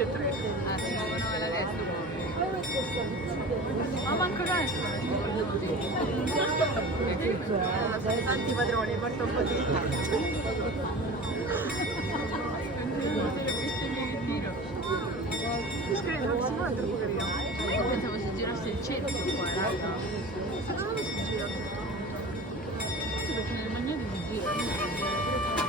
tutti e tre. Ah, si muovono alla destra. Ma manco adesso. Sono tanti padroni, porta un po' di Credo, non si muove troppo carino. Ma io pensavo si girasse il centro qua, in realtà. Secondo me si gira. Perché nel magneto si gira.